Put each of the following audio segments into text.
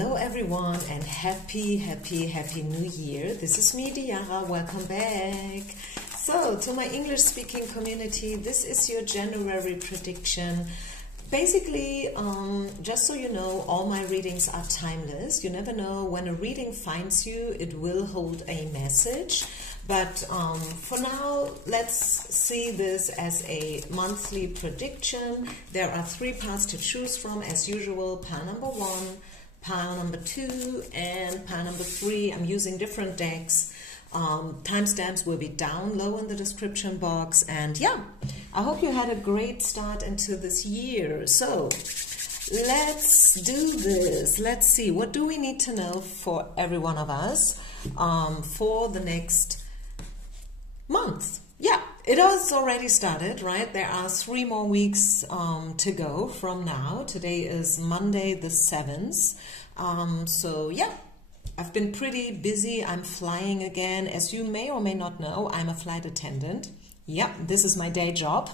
Hello everyone and happy new year. This is me, Diara. Welcome back. So to my English speaking community, this is your January prediction. Basically, just so you know, all my readings are timeless. You never know when a reading finds you, it will hold a message. But for now, let's see this as a monthly prediction. There are 3 piles to choose from as usual. Pile number 1, pile number 2, and pile number 3. I'm using different decks. Timestamps will be down low in the description box. And yeah, I hope you had a great start into this year. So let's do this. Let's see, what do we need to know for every one of us for the next month? Yeah, it has already started, right? There are 3 more weeks to go from now. Today is Monday the 7th. So yeah, I've been pretty busy. I'm flying again. As you may or may not know, I'm a flight attendant. Yep, this is my day job.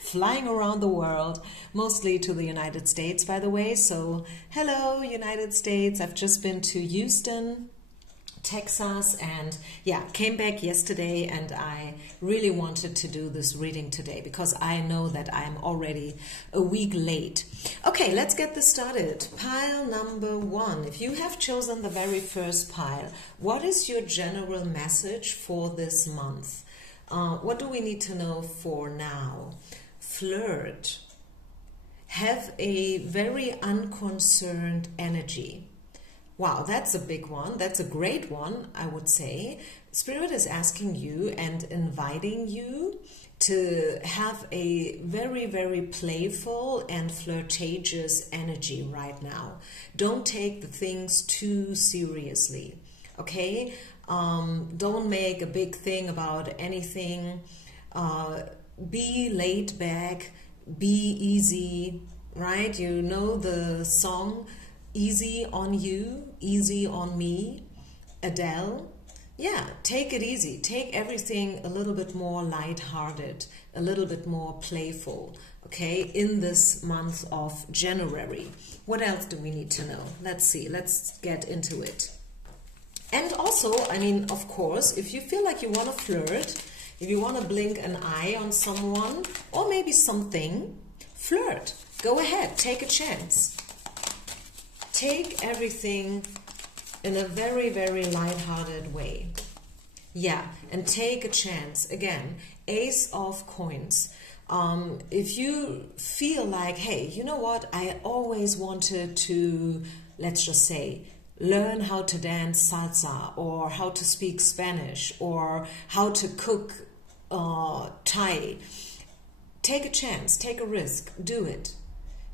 Flying around the world, mostly to the United States, by the way. So hello, United States. I've just been to Houston, Texas, and yeah, came back yesterday, and I really wanted to do this reading today because I know that I'm already a week late. Okay, let's get this started. Pile number 1. If you have chosen the very first pile, what is your general message for this month? What do we need to know for now? Flirt. Have a very unconcerned energy. Wow, that's a big one. That's a great one, I would say. Spirit is asking you and inviting you to have a very playful and flirtatious energy right now. Don't take the things too seriously, okay? Don't make a big thing about anything. Be laid back, be easy, right? You know the song, Easy on You, Easy on Me, Adele. Yeah, take it easy. Take everything a little bit more lighthearted, a little bit more playful, okay, in this month of January. What else do we need to know? Let's see. Let's get into it. And also, I mean, of course, if you feel like you want to flirt, if you want to blink an eye on someone or maybe something, flirt. Go ahead. Take a chance. Take everything in a very lighthearted way. Yeah, and take a chance. Again, Ace of Coins. If you feel like, hey, you know what, I always wanted to, let's just say, learn how to dance salsa, or how to speak Spanish, or how to cook Thai. Take a chance, take a risk, do it.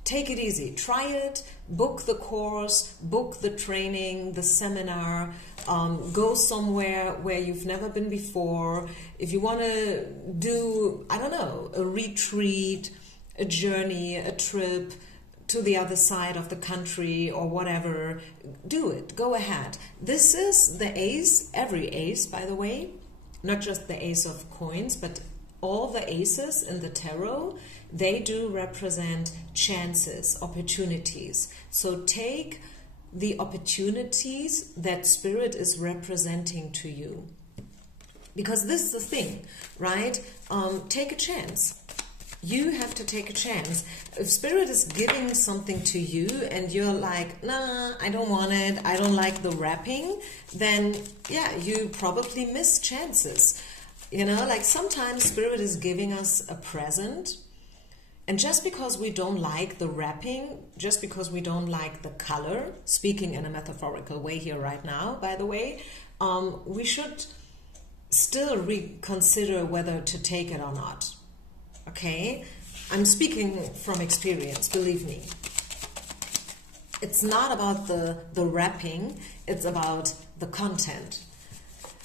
Take it easy, try it, book the course, book the training, the seminar, go somewhere where you've never been before. If you want to do, I don't know, a retreat, a journey, a trip to the other side of the country or whatever, do it, go ahead. This is the ace, every ace, by the way, not just the Ace of Coins, but all the aces in the tarot, they do represent chances, opportunities. So take the opportunities that Spirit is representing to you. Because this is the thing, right? Take a chance. You have to take a chance. If Spirit is giving something to you and you're like, nah, I don't want it, I don't like the wrapping, then yeah, you probably miss chances. You know, like sometimes Spirit is giving us a present, and just because we don't like the wrapping, just because we don't like the color, speaking in a metaphorical way here right now, by the way, we should still reconsider whether to take it or not. Okay? I'm speaking from experience, believe me. It's not about the wrapping, it's about the content.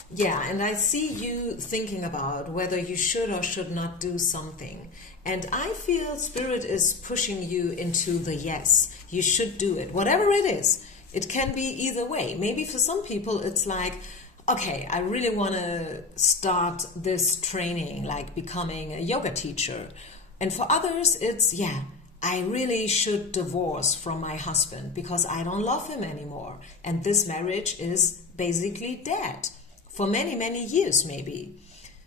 Yeah, and I see you thinking about whether you should or should not do something. And I feel Spirit is pushing you into the yes, you should do it. Whatever it is, it can be either way. Maybe for some people it's like, okay, I really want to start this training, like becoming a yoga teacher. And for others it's, yeah, I really should divorce from my husband because I don't love him anymore. And this marriage is basically dead for many, many years maybe.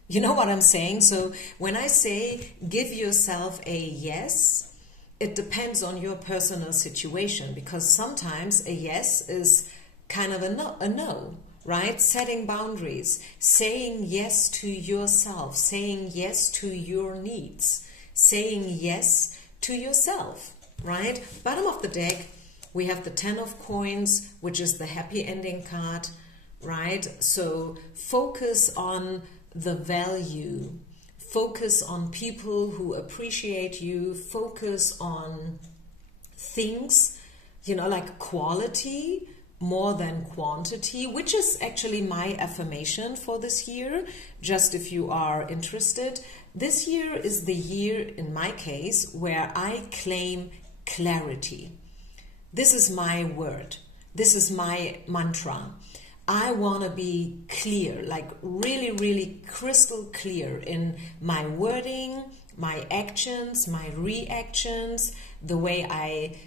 You know what I'm saying? So when I say give yourself a yes, it depends on your personal situation, because sometimes a yes is kind of a no, right? Setting boundaries, saying yes to yourself, saying yes to your needs, saying yes to yourself, right? Bottom of the deck, we have the 10 of coins, which is the happy ending card, right? So focus on the value, focus on people who appreciate you, focus on things, you know, like quality more than quantity, which is actually my affirmation for this year. Just if you are interested, this year is the year, in my case, where I claim clarity. This is my word. This is my mantra. I want to be clear, like really, really crystal clear in my wording, my actions, my reactions, the way I,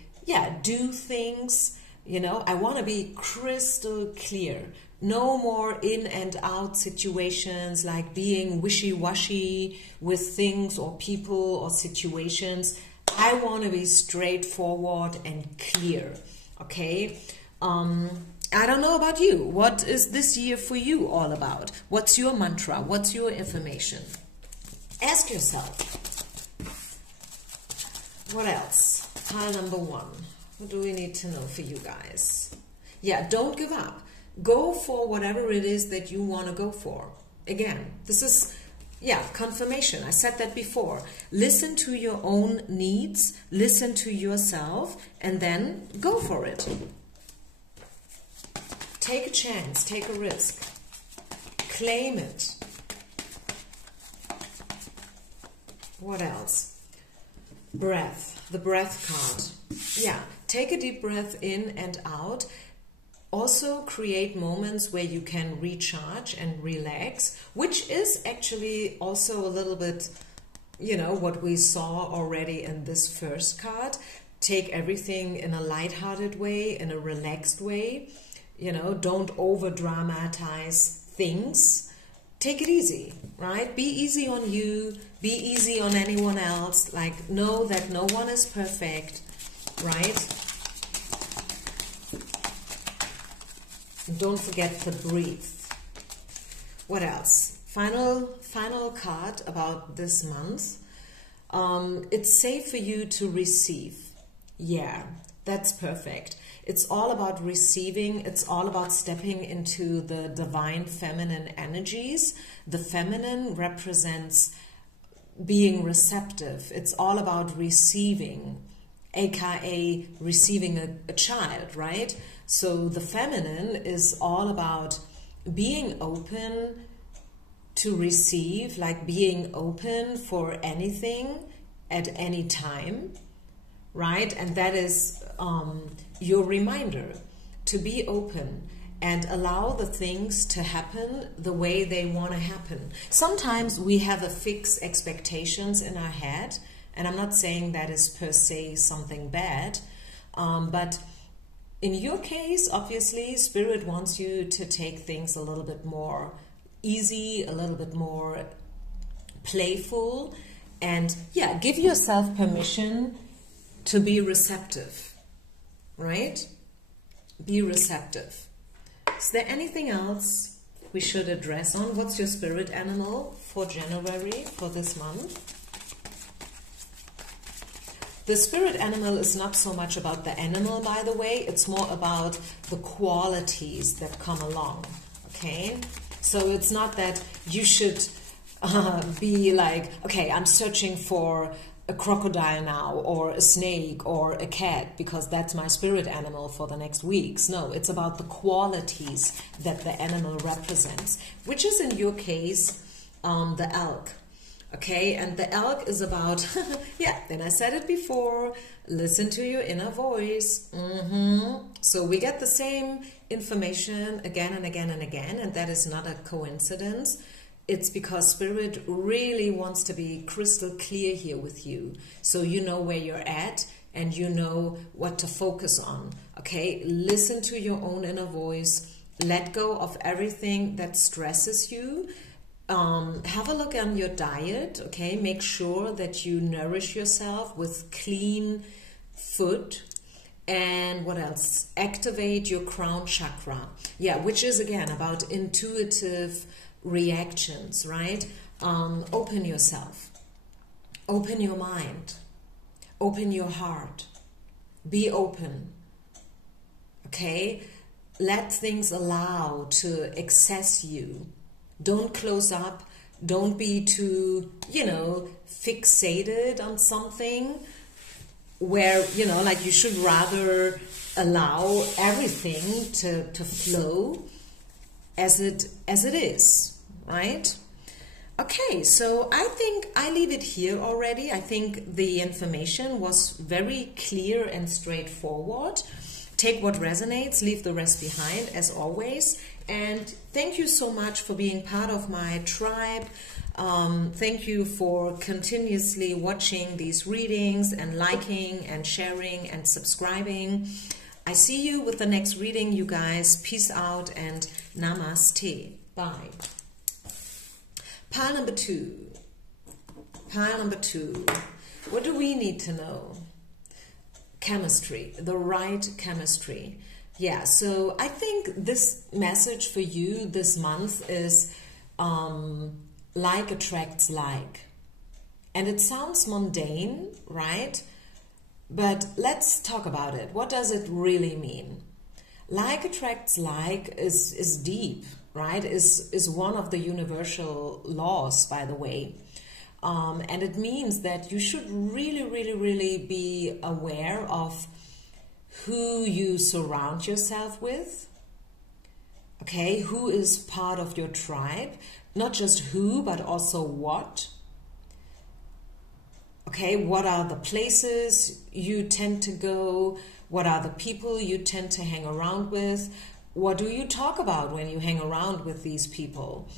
do things. You know, I want to be crystal clear. No more in and out situations, like being wishy-washy with things or people or situations. I want to be straightforward and clear, okay? I don't know about you. What is this year for you all about? What's your mantra? What's your affirmation? Ask yourself. What else? Pile number 1. What do we need to know for you guys? Yeah, don't give up. Go for whatever it is that you want to go for. Again, this is, confirmation. I said that before. Listen to your own needs, listen to yourself, and then go for it. Take a chance, take a risk. Claim it. What else? Breath, the breath card. Yeah, take a deep breath in and out. Also create moments where you can recharge and relax, which is actually also a little bit, what we saw already in this first card. Take everything in a lighthearted way, in a relaxed way. Don't over dramatize things. Take it easy, right? Be easy on you, be easy on anyone else. Like, know that no one is perfect, right? Don't forget to breathe. What else? Final card about this month. It's safe for you to receive. Yeah, that's perfect. It's all about receiving. It's all about stepping into the divine feminine energies. The feminine represents being receptive. It's all about receiving, aka receiving a child, right? So the feminine is all about being open to receive, like being open for anything at any time, right? And that is your reminder to be open and allow the things to happen the way they want to happen. Sometimes we have a fixed expectations in our head, and I'm not saying that is per se something bad, but in your case, obviously, Spirit wants you to take things a little bit more easy, a little bit more playful, and give yourself permission to be receptive. Right? Be receptive. Is there anything else we should address on? What's your spirit animal for January, for this month? The spirit animal is not so much about the animal, by the way. It's more about the qualities that come along. Okay? So it's not that you should be like, okay, I'm searching for a crocodile now, or a snake, or a cat, because that's my spirit animal for the next weeks. No, it's about the qualities that the animal represents, which is in your case the elk. Okay, and the elk is about, then I said it before, listen to your inner voice. So we get the same information again and again and again, and that is not a coincidence. it's because Spirit really wants to be crystal clear here with you. So you know where you're at and you know what to focus on. Okay, listen to your own inner voice. Let go of everything that stresses you. Have a look on your diet. Okay, make sure that you nourish yourself with clean food. And what else? Activate your crown chakra. Yeah, which is again about intuitive reactions, right? Open yourself, open your mind, open your heart, be open. Okay, let things allow to access you. Don't close up, don't be too, fixated on something where, like you should rather allow everything to flow as it is, right? Okay, so I think I leave it here already. I think the information was very clear and straightforward. Take what resonates, leave the rest behind, as always. And thank you so much for being part of my tribe. Thank you for continuously watching these readings and liking and sharing and subscribing. I see you with the next reading, you guys. Peace out and namaste. Bye. Pile number 2. Pile number 2. What do we need to know? Chemistry, the right chemistry. Yeah, so I think this message for you this month is like attracts like. And it sounds mundane, right? But let's talk about it. What does it really mean? Like attracts like is deep, right? Is one of the universal laws, by the way. And it means that you should really be aware of who you surround yourself with. Okay, who is part of your tribe? Not just who, but also what. Okay, what are the places you tend to go? What are the people you tend to hang around with? What do you talk about when you hang around with these people?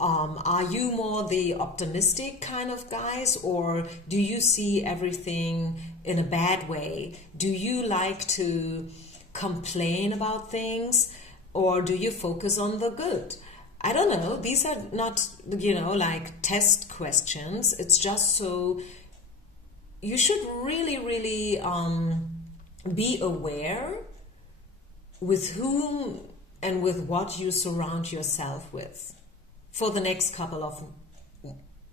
Are you more the optimistic kind of guys, or do you see everything in a bad way? Do you like to complain about things, or do you focus on the good? I don't know. These are not, like test questions. It's just so you should really be aware with whom and with what you surround yourself with for the next couple of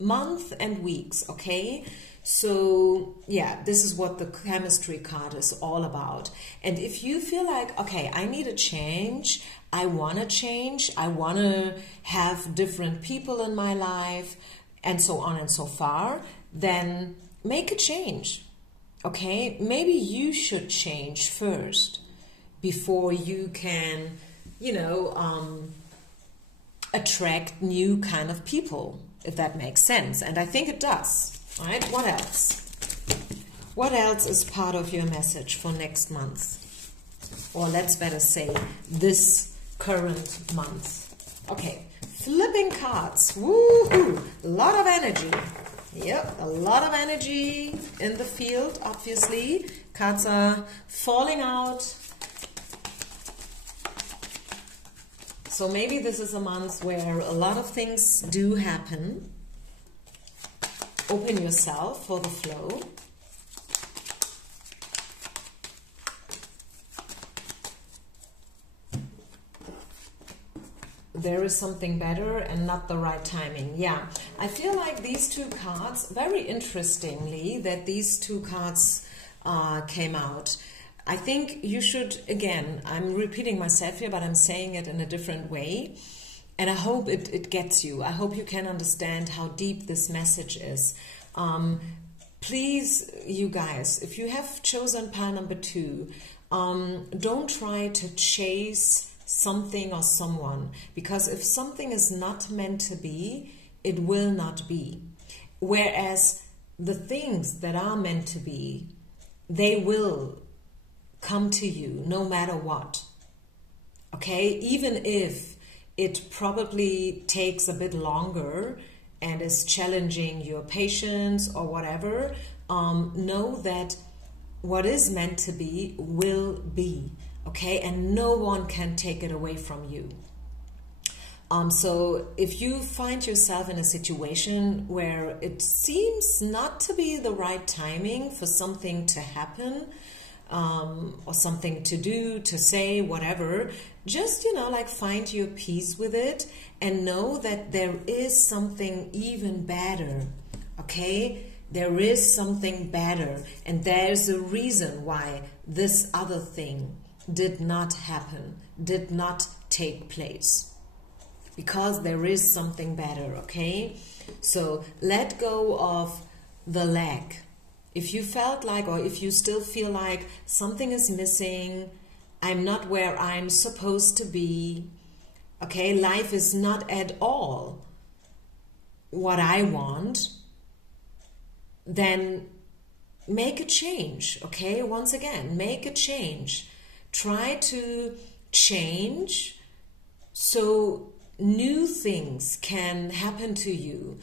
months and weeks, okay? So yeah, this is what the chemistry card is all about. And if you feel like, okay, I need a change, I want to have different people in my life, and so on and so far, then make a change, okay? Maybe you should change first before you can, attract new kind of people, if that makes sense. And I think it does. All right, what else? What else is part of your message for next month? Or let's better say this current month. Okay, flipping cards. Woohoo! A lot of energy. Yep, a lot of energy in the field, obviously. Cards are falling out. So maybe this is a month where a lot of things do happen. Open yourself for the flow. There is something better and not the right timing. Yeah, I feel like these two cards, very interestingly, that these two cards came out. I think you should, again, I'm repeating myself here, but I'm saying it in a different way. And I hope it gets you. I hope you can understand how deep this message is. Please, you guys, if you have chosen pile number 2, don't try to chase something or someone. Because if something is not meant to be, it will not be. Whereas the things that are meant to be, they will come to you no matter what. Okay, even if it probably takes a bit longer and is challenging your patience or whatever, know that what is meant to be will be, okay? And no one can take it away from you. So if you find yourself in a situation where it seems not to be the right timing for something to happen, or something to do, to say, whatever, just, like find your peace with it and know that there is something even better, okay? There is something better, and there's a reason why this other thing did not happen, did not take place. Because there is something better, okay? So let go of the lack. If you felt like, or if you still feel like something is missing, I'm not where I'm supposed to be, okay? Life is not at all what I want, then make a change, okay? Once again, make a change. Try to change so new things can happen to you.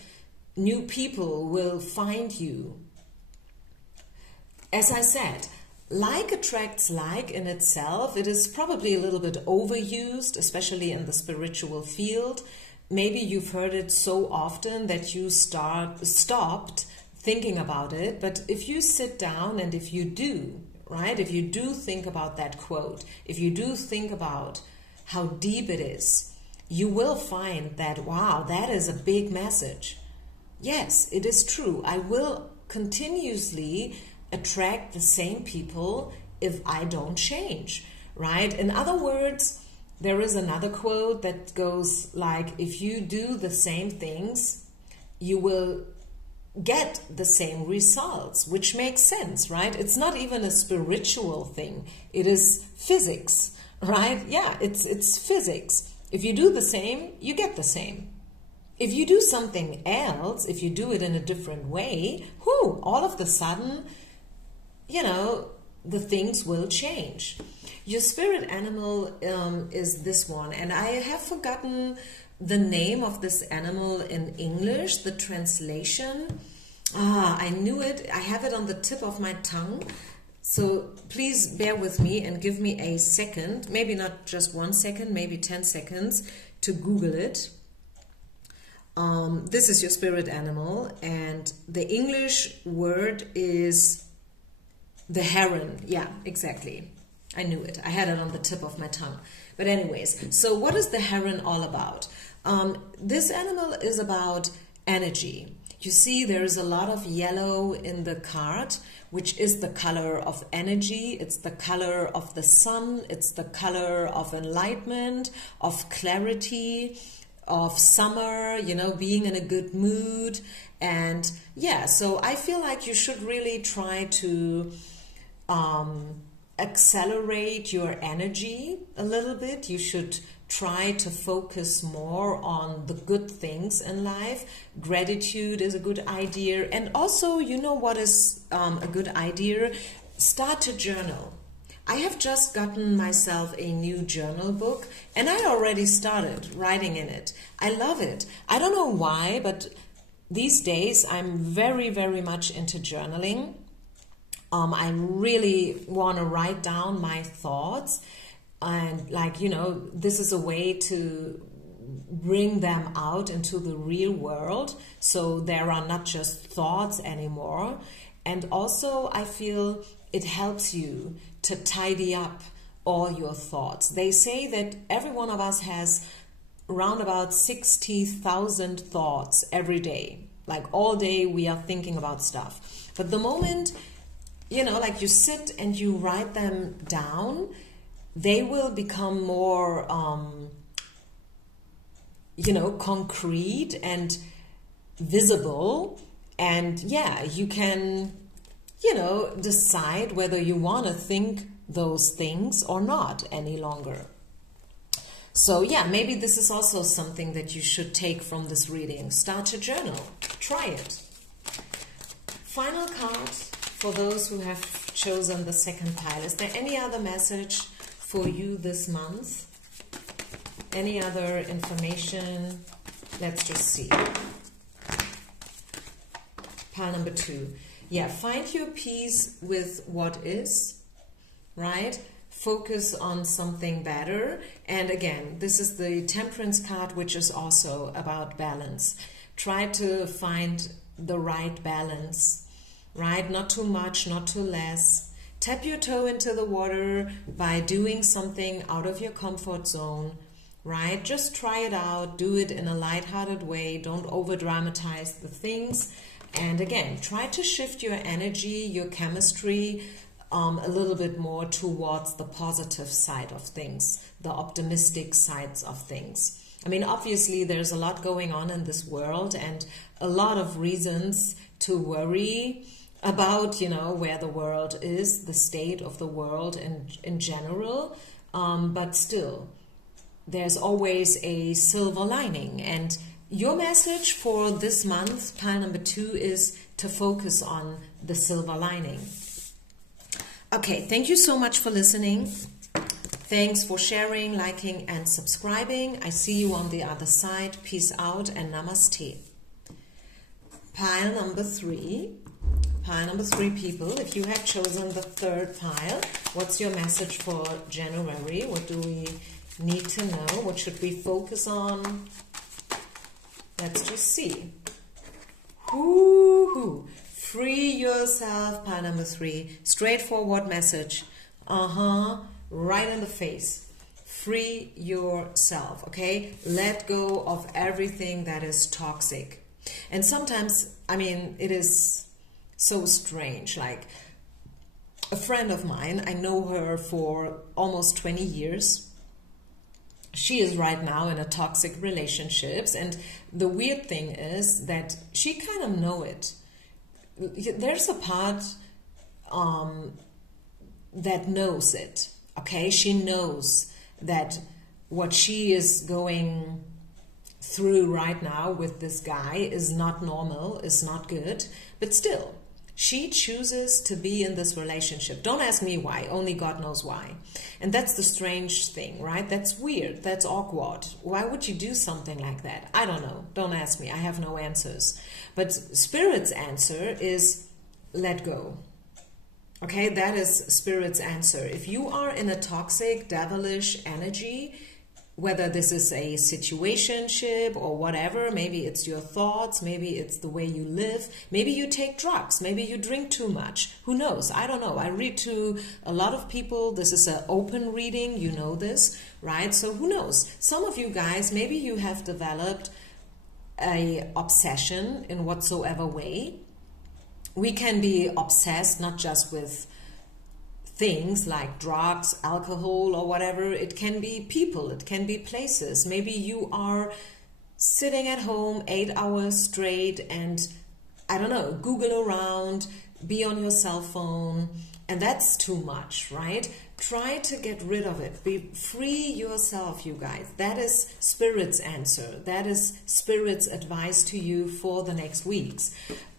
New people will find you. As I said, like attracts like in itself. It is probably a little bit overused, especially in the spiritual field. Maybe you've heard it so often that you stopped thinking about it. But if you sit down and if you do, right, if you do think about that quote, if you do think about how deep it is, you will find that, wow, that is a big message. Yes, it is true. I will continuously attract the same people if I don't change, right? In other words, there is another quote that goes like, if you do the same things, you will get the same results, which makes sense, right? It's not even a spiritual thing. It is physics, right? Yeah, it's physics. If you do the same, you get the same. If you do something else, if you do it in a different way, all of a sudden, the things will change. Your spirit animal is this one, and I have forgotten the name of this animal in English, the translation. I knew it. I have it on the tip of my tongue. So please bear with me and give me a second, maybe not just 1 second, maybe 10 seconds to Google it. This is your spirit animal, and the English word is the heron. Yeah, exactly. I knew it. I had it on the tip of my tongue. But anyways, so what is the heron all about? This animal is about energy. You see, there is a lot of yellow in the card, which is the color of energy. It's the color of the sun. It's the color of enlightenment, of clarity, of summer, being in a good mood. And yeah, so I feel like you should really try to accelerate your energy a little bit. You should try to focus more on the good things in life. Gratitude is a good idea. And also, what is a good idea? Start to journal. I have just gotten myself a new journal book, and I already started writing in it. I love it. I don't know why, but these days I'm very, very much into journaling. I really want to write down my thoughts, and this is a way to bring them out into the real world, so there are not just thoughts anymore. And also I feel it helps you to tidy up all your thoughts. They say that every one of us has around about 60,000 thoughts every day. Like all day we are thinking about stuff. But the moment, you sit and you write them down, they will become more, concrete and visible. And yeah, you can, decide whether you want to think those things or not any longer. So yeah, maybe this is also something that you should take from this reading. Start to journal. Try it. Final card for those who have chosen the second pile. Is there any other message for you this month? Any other information? Let's just see. Pile number 2. Yeah, find your peace with what is, right? Focus on something better. And again, this is the Temperance card, which is also about balance. Try to find the right balance, right? Not too much, not too less. Tap your toe into the water by doing something out of your comfort zone, right? Just try it out. Do it in a lighthearted way. Don't over-dramatize the things. And again, try to shift your energy, your chemistry, a little bit more towards the positive side of things, the optimistic sides of things. I mean, obviously, there's a lot going on in this world and a lot of reasons to worry about, you know, where the world is, the state of the world in general. But still, there's always a silver lining. And your message for this month, pile number 2, is to focus on the silver lining. Okay, thank you so much for listening. Thanks for sharing, liking, and subscribing. I see you on the other side. Peace out and namaste. Pile number 3. Pile number 3, people. If you have chosen the 3rd pile, what's your message for January? What do we need to know? What should we focus on? Let's just see. Woo-hoo. Free yourself, pile number 3. Straightforward message. Right in the face. Free yourself, okay? Let go of everything that is toxic. And sometimes, I mean, it is so strange. Like, a friend of mine, I know her for almost 20 years. She is right now in a toxic relationship. And the weird thing is that she kind of know it. There's a part that knows it, okay? She knows that what she is going through right now with this guy is not normal, is not good, but still, she chooses to be in this relationship. Don't ask me why, only God knows why. And that's the strange thing, right? That's weird, that's awkward. Why would you do something like that? I don't know, don't ask me, I have no answers. But Spirit's answer is let go. Okay, that is Spirit's answer. If you are in a toxic, devilish energy, whether this is a situationship or whatever, maybe it's your thoughts, maybe it's the way you live, maybe you take drugs, maybe you drink too much, who knows? I don't know. I read to a lot of people. This is an open reading, you know this, right? So who knows? Some of you guys, maybe you have developed a obsession in whatsoever way. We can be obsessed not just with things like drugs, alcohol, or whatever. It can be people, it can be places. Maybe you are sitting at home 8 hours straight and, I don't know, Google around, be on your cell phone, and that's too much, right? Try to get rid of it. Free yourself, you guys. That is Spirit's answer. That is Spirit's advice to you for the next weeks.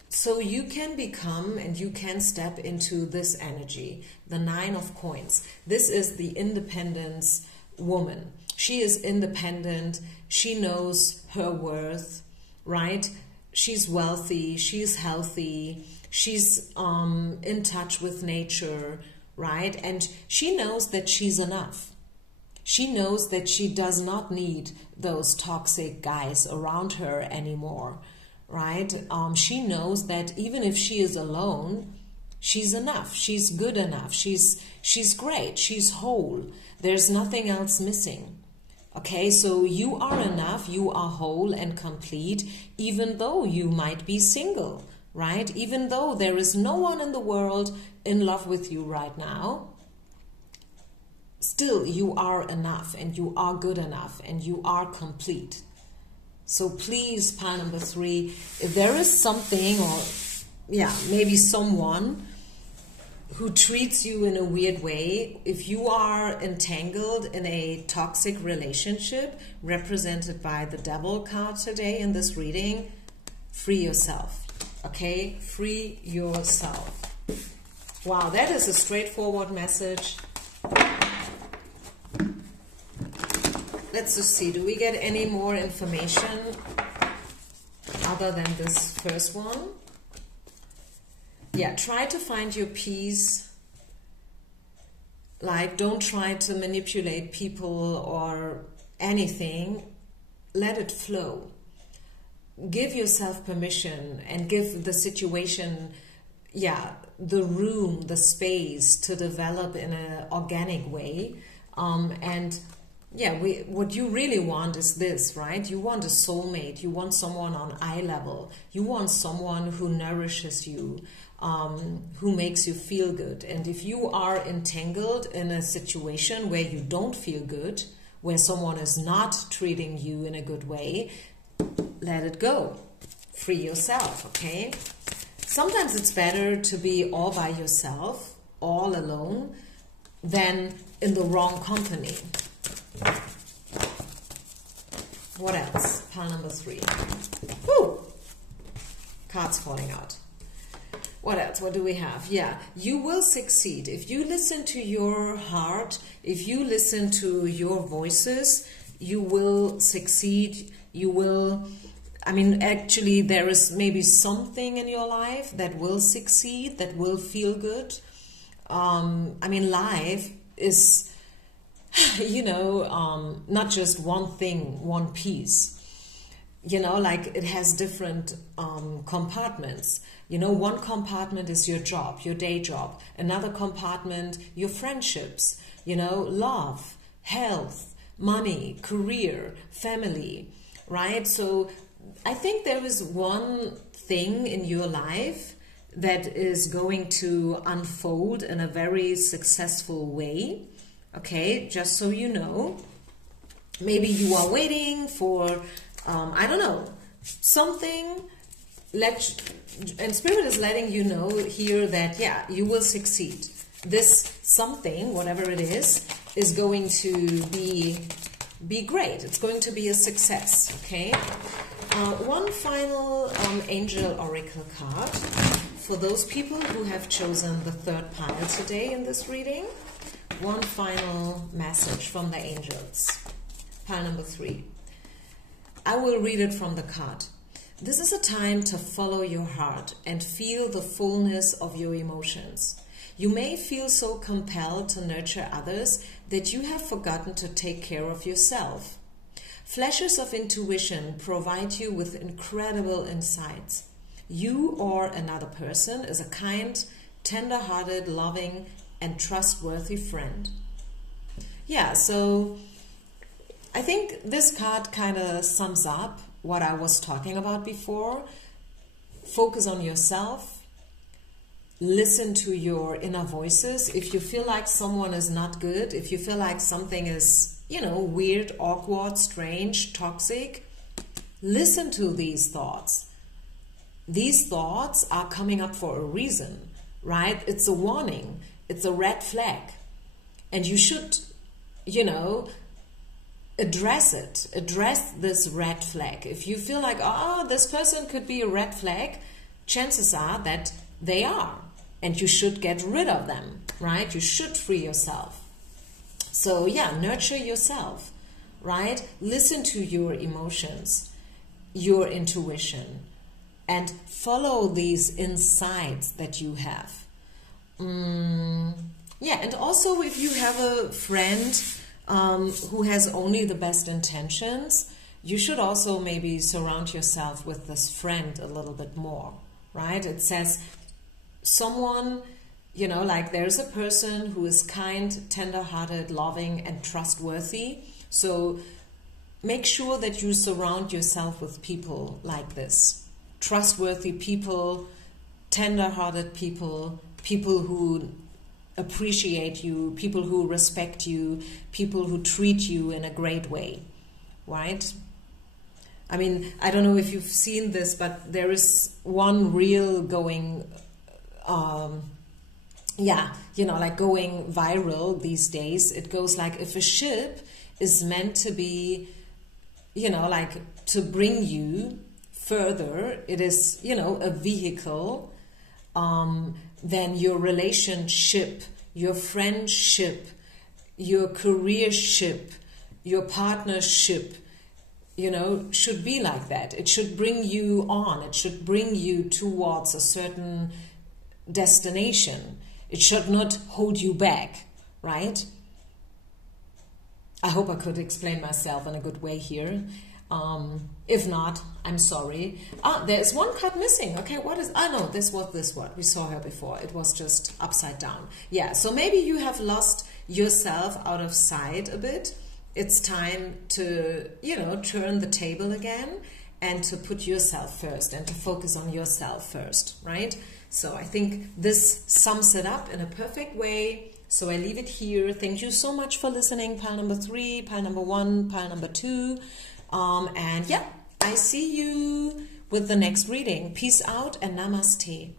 So you can become and you can step into this energy, the 9 of Coins. This is the independence woman. She is independent. She knows her worth, right? She's wealthy. She's healthy. She's in touch with nature, right? And she knows that she's enough. She knows that she does not need those toxic guys around her anymore. Right? She knows that even if she is alone, she's enough. She's good enough. She's great. She's whole. There's nothing else missing. Okay, so you are enough. You are whole and complete, even though you might be single, right? Even though there is no one in the world in love with you right now, still you are enough and you are good enough and you are complete. So please, pile number 3, if there is something or, yeah, maybe someone who treats you in a weird way, if you are entangled in a toxic relationship, represented by the Devil card today in this reading, free yourself, okay? Free yourself. Wow, that is a straightforward message. let's just see, do we get any more information other than this first one? Yeah, try to find your peace. Like, don't try to manipulate people or anything. Let it flow. Give yourself permission and give the situation, the room, the space to develop in an organic way. What you really want is this, right? You want a soulmate. You want someone on eye level. You want someone who nourishes you, who makes you feel good. And if you are entangled in a situation where you don't feel good, where someone is not treating you in a good way, let it go. Free yourself, okay? Sometimes it's better to be all by yourself, all alone, than in the wrong company. What else? Pile number 3. Woo! Cards falling out. What else? What do we have? Yeah, you will succeed. If you listen to your heart, if you listen to your voices, you will succeed. You will... actually, there is maybe something in your life that will succeed, that will feel good. Life is, not just one thing, one piece. It has different compartments. One compartment is your job, your day job. Another compartment, your friendships, love, health, money, career, family, right? So I think there is one thing in your life that is going to unfold in a very successful way. Okay, just so you know. Maybe you are waiting for, something. And Spirit is letting you know here that, you will succeed. This something, whatever it is going to be great. It's going to be a success, okay? One final angel oracle card for those people who have chosen the third pile today in this reading. One final message from the angels. Pile number 3. I will read it from the card. This is a time to follow your heart and feel the fullness of your emotions. You may feel so compelled to nurture others that you have forgotten to take care of yourself. Flashes of intuition provide you with incredible insights. You or another person is a kind, tender-hearted, loving, and trustworthy friend. Yeah, so I think this card kind of sums up what I was talking about before. Focus on yourself. Listen to your inner voices. If you feel like someone is not good, if you feel like something is, weird, awkward, strange, toxic, listen to these thoughts. These thoughts are coming up for a reason, right? It's a warning. It's a red flag. And you should, address it. Address this red flag. If you feel like, this person could be a red flag, chances are that they are. And you should get rid of them, right? You should free yourself. So nurture yourself, right? Listen to your emotions, your intuition, and follow these insights that you have. And also if you have a friend who has only the best intentions, you should also maybe surround yourself with this friend a little bit more, right? It says someone, there's a person who is kind, tender-hearted, loving, and trustworthy. So make sure that you surround yourself with people like this. Trustworthy people, tender-hearted people, people who appreciate you, people who respect you, people who treat you in a great way, right? I don't know if you've seen this, but there is one reel going, going viral these days. It goes like, if a ship is meant to be, to bring you further, it is, a vehicle, then your relationship, your friendship, your career ship, your partnership, you know, should be like that. It should bring you on. It should bring you towards a certain destination. It should not hold you back, right? I hope I could explain myself in a good way here. If not, I'm sorry. There's one card missing. Okay, what is... no, this one. We saw her before. It was just upside down. Yeah, so maybe you have lost yourself out of sight a bit. It's time to, you know, turn the table again and to put yourself first and to focus on yourself first, right? So I think this sums it up in a perfect way. So I leave it here. Thank you so much for listening. Pile number 3, pile number 1, pile number 2. And yeah, I see you with the next reading. Peace out and namaste.